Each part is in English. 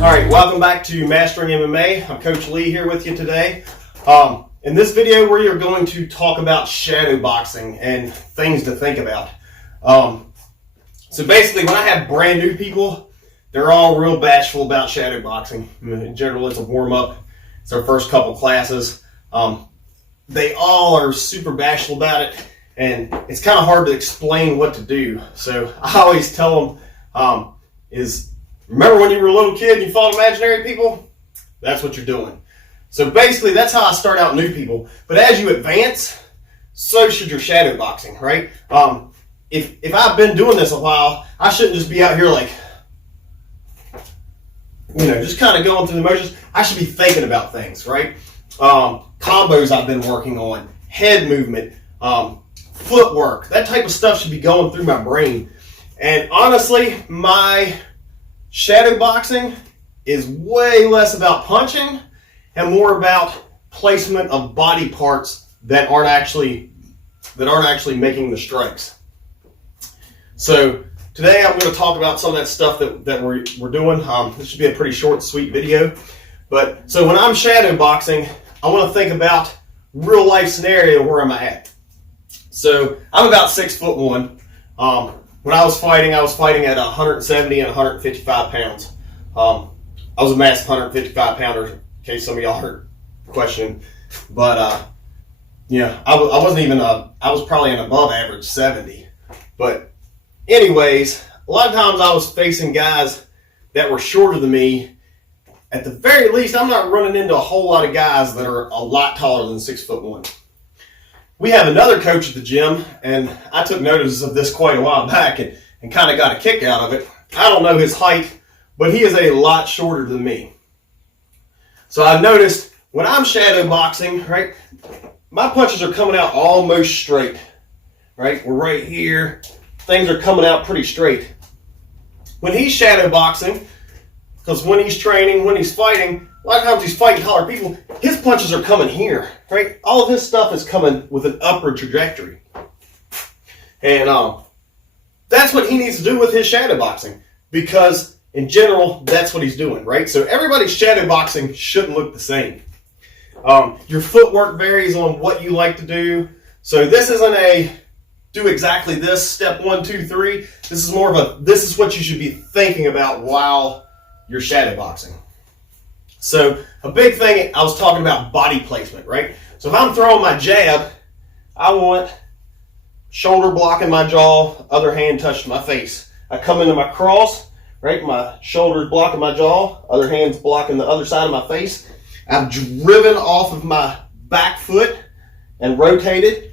All right, welcome back to Mastering MMA. I'm Coach Lee here with you today. In this video, we are going to talk about shadow boxing and things to think about. So basically, when I have brand new people, they're all real bashful about shadow boxing. In general, it's a warm-up. It's their first couple classes. They all are super bashful about it, and it's kind of hard to explain what to do. So I always tell them, remember when you were a little kid and you fought imaginary people? That's what you're doing. So basically, that's how I start out new people. But as you advance, so should your shadow boxing, right? If I've been doing this a while, I shouldn't just be out here like, just kind of going through the motions. I should be thinking about things, right? Combos I've been working on, head movement, footwork, that type of stuff should be going through my brain. And honestly, my shadow boxing is way less about punching and more about placement of body parts that aren't actually making the strikes. So today I'm going to talk about some of that stuff that we're doing. This should be a pretty short, sweet video. But so when I'm shadow boxing, I want to think about real life scenario where I'm at. So I'm about 6'1". When I was fighting at 170 and 155 pounds. I was a massive 155 pounder, in case some of y'all are questioning. But I was probably an above average 70. But anyways, a lot of times I was facing guys that were shorter than me. At the very least, I'm not running into a whole lot of guys that are a lot taller than 6'1". We have another coach at the gym, and I took notice of this quite a while back and kind of got a kick out of it. I don't know his height, but he is a lot shorter than me. So I've noticed when I'm shadow boxing, right, my punches are coming out almost straight, right? We're right here. Things are coming out pretty straight. When he's shadow boxing, because when he's training, when he's fighting, a lot of times he's fighting taller people, his punches are coming here, right? All of his stuff is coming with an upward trajectory. And that's what he needs to do with his shadow boxing, because in general, that's what he's doing, right? So everybody's shadow boxing shouldn't look the same. Your footwork varies on what you like to do. So this isn't a do exactly this, step 1, 2, 3. This is more of this is what you should be thinking about while you're shadow boxing. So a big thing, I was talking about body placement, right? So if I'm throwing my jab, I want shoulder blocking my jaw, other hand touching my face. I come into my cross, right? My shoulder's blocking my jaw, other hand's blocking the other side of my face. I've driven off of my back foot and rotated.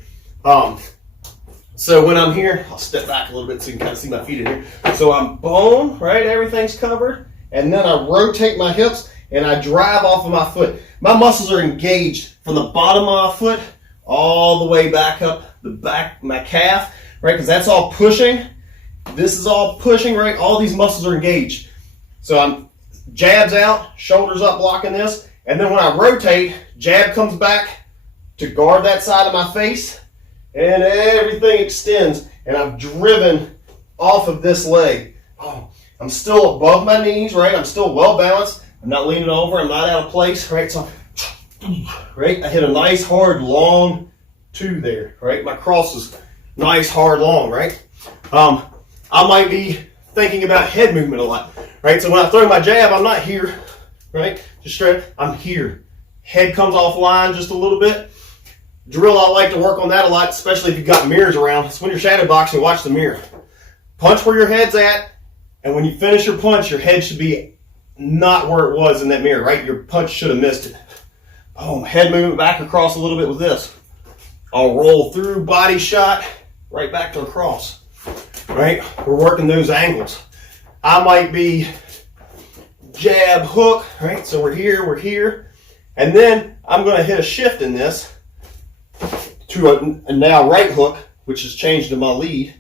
So when I'm here, I'll step back a little bit so you can kind of see my feet in here. So I'm boom, right? Everything's covered. And then I rotate my hips and I drive off of my foot. My muscles are engaged from the bottom of my foot all the way back up the back, my calf, right? Because that's all pushing. This is all pushing, right? All these muscles are engaged. So I'm jabs out, shoulders up blocking this. And then when I rotate, jab comes back to guard that side of my face. And everything extends. And I've driven off of this leg. Oh, I'm still above my knees, right? I'm still well balanced. I'm not leaning over. I'm not out of place, right? So, right? I hit a nice, hard, long 2 there, right? My cross is nice, hard, long, right? I might be thinking about head movement a lot, right? So when I throw my jab, I'm not here, right? Just straight. I'm here. Head comes offline just a little bit. Drill, I like to work on that a lot, especially if you've got mirrors around. So when you're shadow boxing, watch the mirror. Punch where your head's at, and when you finish your punch, your head should be not where it was in that mirror, right? Your punch should have missed it. Boom, head movement back across a little bit with this. I'll roll through, body shot, right back to across, right? We're working those angles. I might be jab, hook, right? So we're here. And then I'm going to hit a shift in this to a now right hook, which has changed to my lead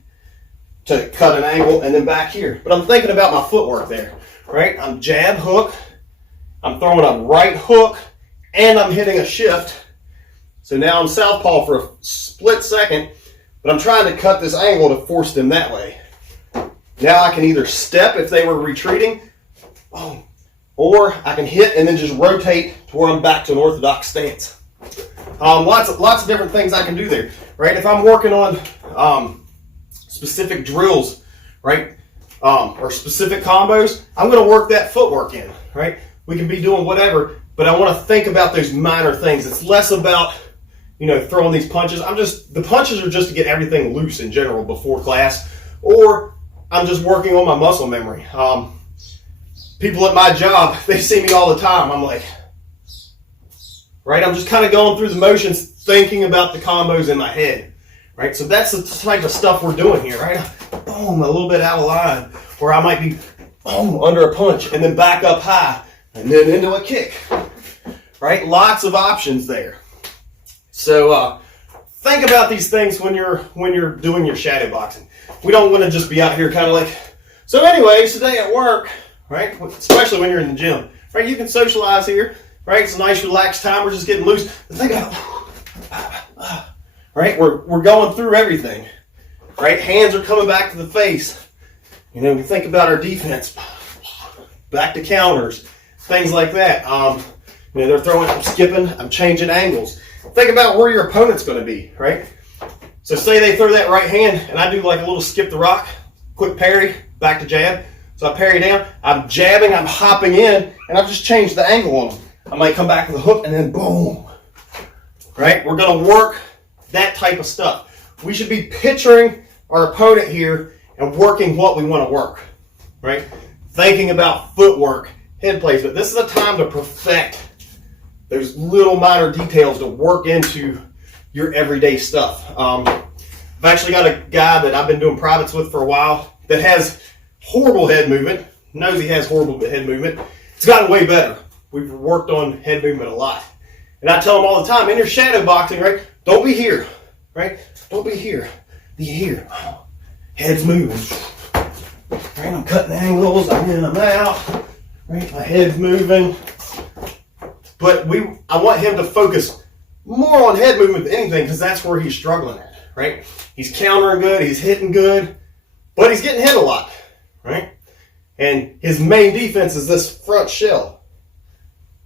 to cut an angle, and then back here. But I'm thinking about my footwork there, right? I'm jab, hook, I'm throwing a right hook, and I'm hitting a shift. So now I'm southpaw for a split second, but I'm trying to cut this angle to force them that way. Now I can either step if they were retreating, boom, or I can hit and then just rotate to where I'm back to an orthodox stance. Lots of different things I can do there, right? If I'm working on specific drills, right, or specific combos, I'm going to work that footwork in, right? We can be doing whatever, but I want to think about those minor things. It's less about, throwing these punches. The punches are just to get everything loose in general before class, or I'm just working on my muscle memory. People at my job, they see me all the time. I'm like, right? I'm just kind of going through the motions, thinking about the combos in my head, right? So that's the type of stuff we're doing here, right? Boom, a little bit out of line, or I might be boom, under a punch and then back up high and then into a kick, right? Lots of options there. So think about these things when you're doing your shadow boxing. We don't want to just be out here kind of like, so anyways, today at work, right? Especially when you're in the gym, right? You can socialize here, right? It's a nice relaxed time. We're just getting loose. But think about, right? We're going through everything, right? Hands are coming back to the face. We think about our defense, back to counters, things like that. They're throwing, I'm skipping, I'm changing angles. Think about where your opponent's going to be, right? So say they throw that right hand, and I do like a little skip the rock, quick parry, back to jab. So I parry down, I'm jabbing, I'm hopping in, and I've just changed the angle on them. I might come back with a hook, and then boom, right? We're going to work that type of stuff. We should be picturing our opponent here and working what we want to work, right? Thinking about footwork, head placement. This is a time to perfect those little minor details to work into your everyday stuff. I've actually got a guy that I've been doing privates with for a while that has horrible head movement, knows he has horrible head movement. It's gotten way better. We've worked on head movement a lot. And I tell him all the time, in your shadow boxing, right, don't be here, right? Don't be here. Be here. Head's moving. Right, I'm cutting angles, I'm in, I'm out. Right, my head's moving. But I want him to focus more on head movement than anything, because that's where he's struggling at, right? He's countering good, he's hitting good, but he's getting hit a lot, right? And his main defense is this front shell.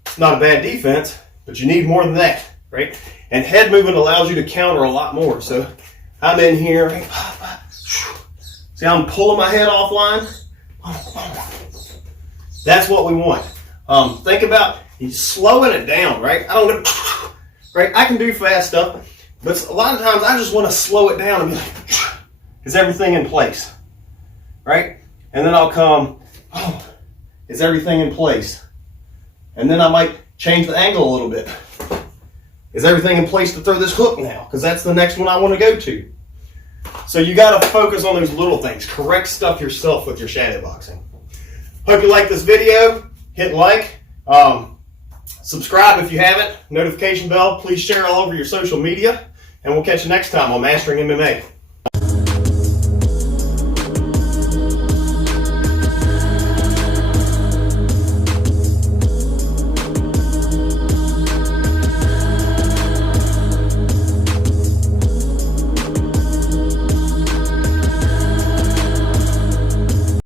It's not a bad defense, but you need more than that, right? And head movement allows you to counter a lot more. So I'm in here, right? See how I'm pulling my head offline? That's what we want. Think about he's slowing it down, right? Right? I can do fast stuff, but a lot of times I just want to slow it down and be like, is everything in place? Right? And then I'll come, is everything in place? And then I might change the angle a little bit. Is everything in place to throw this hook now? Because that's the next one I want to go to. So you got to focus on those little things. Correct stuff yourself with your shadow boxing. Hope you like this video. Hit like. Subscribe if you haven't. Notification bell. Please share all over your social media. And we'll catch you next time on Mastering MMA.